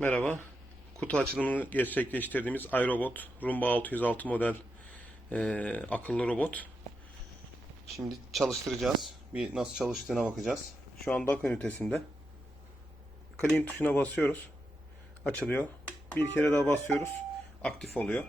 Merhaba. Kutu açılımını gerçekleştirdiğimiz iRobot Roomba 606 model akıllı robot. Şimdi çalıştıracağız. Bir nasıl çalıştığına bakacağız. Şu an dock ünitesinde. Clean tuşuna basıyoruz. Açılıyor. Bir kere daha basıyoruz. Aktif oluyor.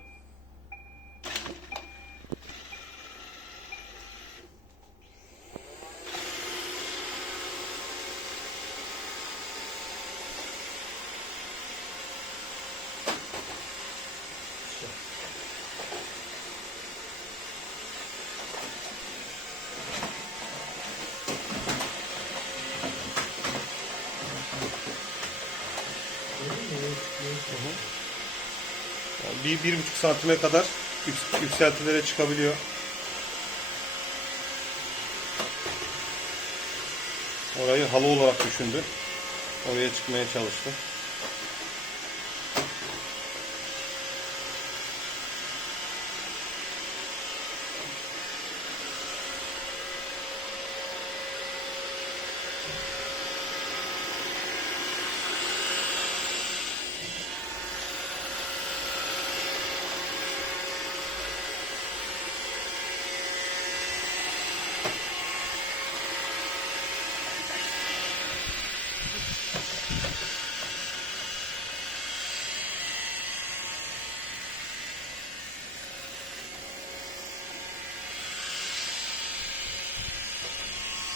Yani 1-1,5 santime kadar yükseltilere çıkabiliyor. Orayı halı olarak düşündü. Oraya çıkmaya çalıştı.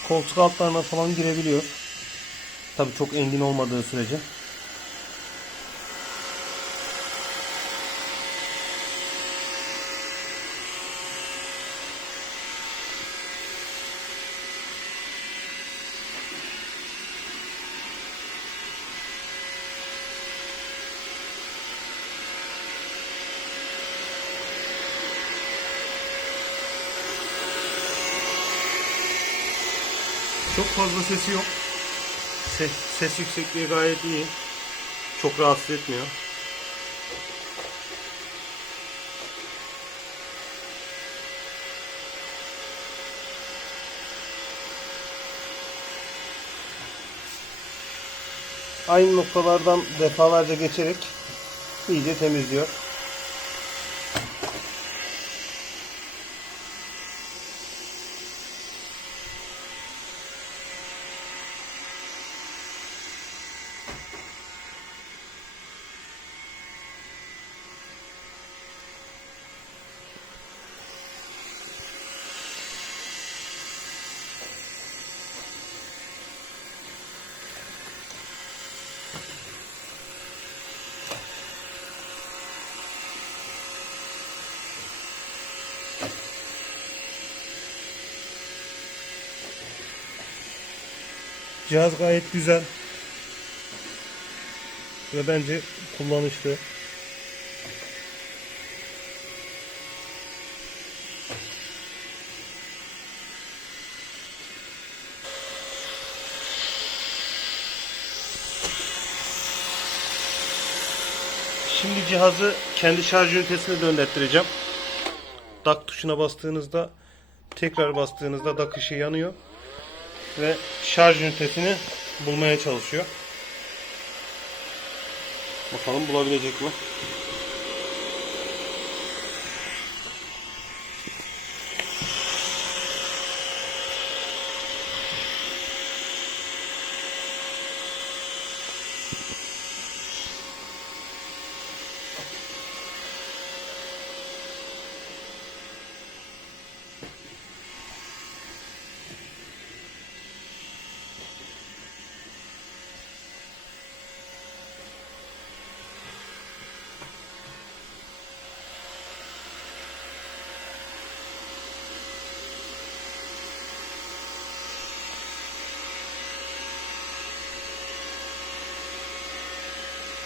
Koltuk altlarına falan girebiliyor. Tabii çok engin olmadığı sürece. Çok fazla sesi yok. Ses yüksekliği gayet iyi. Çok rahatsız etmiyor. Aynı noktalardan defalarca geçerek iyice temizliyor. Cihaz gayet güzel ve bence kullanışlı. Şimdi cihazı kendi şarj ünitesine döndürteceğim. Dock tuşuna bastığınızda, tekrar bastığınızda dock ışığı yanıyor ve şarj ünitesini bulmaya çalışıyor. Bakalım bulabilecek mi?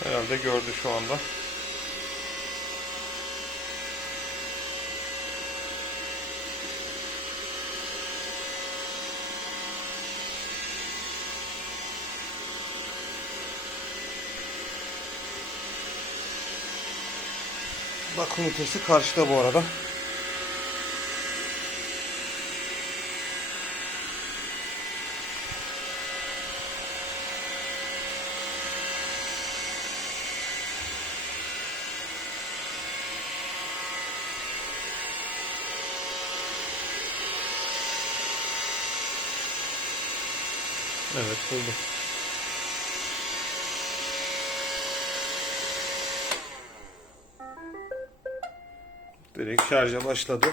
Herhalde gördü şu anda. Dock ünitesi karşıda bu arada. Evet, buldu. Direkt şarja başladı.